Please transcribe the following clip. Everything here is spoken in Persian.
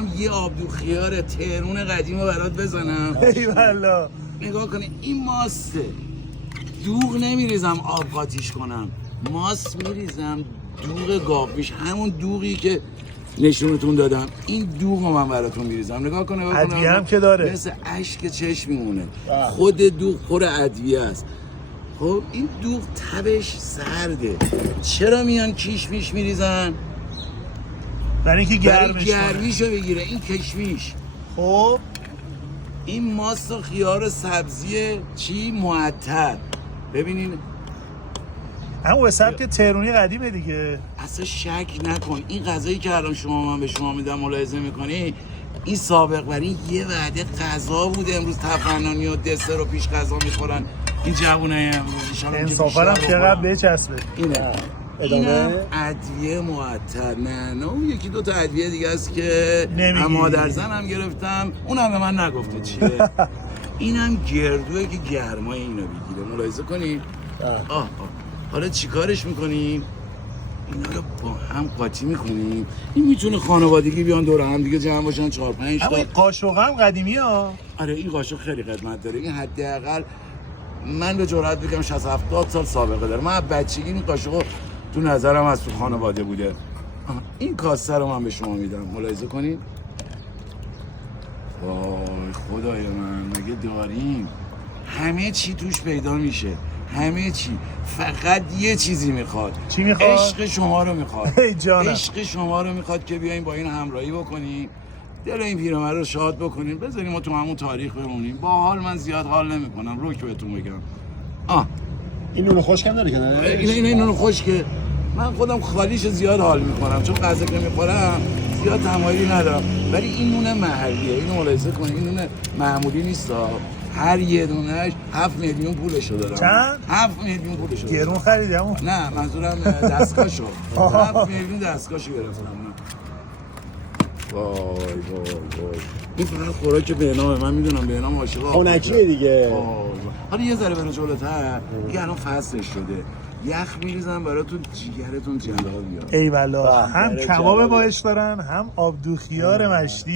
میخوام یه آبدو خیار تهرون قدیم رو برات بزنم. ای والله نگاه کنی این ماسته، دوغ نمیریزم آب قاطیش کنم، ماست میریزم دوغ گاومیش، همون دوغی که نشونتون دادم این دوغ رو من براتون میریزم. نگاه کن ادویه هم که داره مثل اشک چشم میمونه. خود دوغ پر ادویه است. خب این دوغ تبش سرده. چرا میان کشمیش میریزن؟ برای اینکه گرمیشو بگیره. این کشمیش. خب این ماست و خیار سبزی چی معطر. ببینین همون به سبک تهرونی قدیمه دیگه. اصلا شک نکن این غذایی که الان من به شما میدم ملاحظه میکنی، این سابق بر این یه وعده غذا بوده. امروز تفننی و دسر رو پیش غذا میخورن این جوونه امروز. انصافا هم چقدر بچسبه. اینم ادویه معطر. نه اون یکی دو تا ادویه دیگه است که مادرزن هم گرفتم، اونم به من نگفته چیه. اینم گردوه که گرمای اینو بگیره. ملاحظه کنین. حالا چیکارش میکنیم؟ اینا رو با هم قاطی میکنیم. این میتونه خانوادگی بیان دور هم دیگه جمع باشن 4-5 تا. اما این قاشق هم قدیمی ها. آره این قاشق خیلی قدمت داره. این حداقل من به جرئت بگم 60-70 سال سابقه داره. من بچگی این قاشق تو نظرم از تو خانواده بوده. این کاسه رو من به شما میدم. ملاحظه کنین. وای خدای من مگه داریم؟ همه چی توش پیدا میشه. همه چی. فقط یه چیزی میخواد. چی میخواد؟ عشق شما رو میخواد. ای جانم. عشق شما رو میخواد که بیاین با این همراهی بکنین، دل این پیرمرد رو شاد بکنین، بذاریم ما تو همون تاریخ بمونیم. با حال من زیاد حال نمیکنم، روک بهتون بگم. این نون خشک هم داره که نه؟ این نون خشک من خودم خالیش زیاد حال میکنم، چون غذا که میخورم زیاد تمایلی ندارم. ولی این نون محلیه. اینو ملاحظه کنین، این نون معمولی نیست. هر یه دونهش 7 میلیون پولشو دارم. چند؟ 7 میلیون پولشو دارم. گرون خریدم. نه منظورم دستگاهشو. 7 میلیون دستگاهشو گرفتم. وای این فقط خوراک بهنامه. من میدونم بهنام عاشق خنکیه دیگه. حالا یه ذره برو جلوتر. دیگه الان فصلش شده. یخ میریزم براتون جیگرتون جلال بیاد. ای والله هم کباب باش دارن هم آبدو خیار مشتی.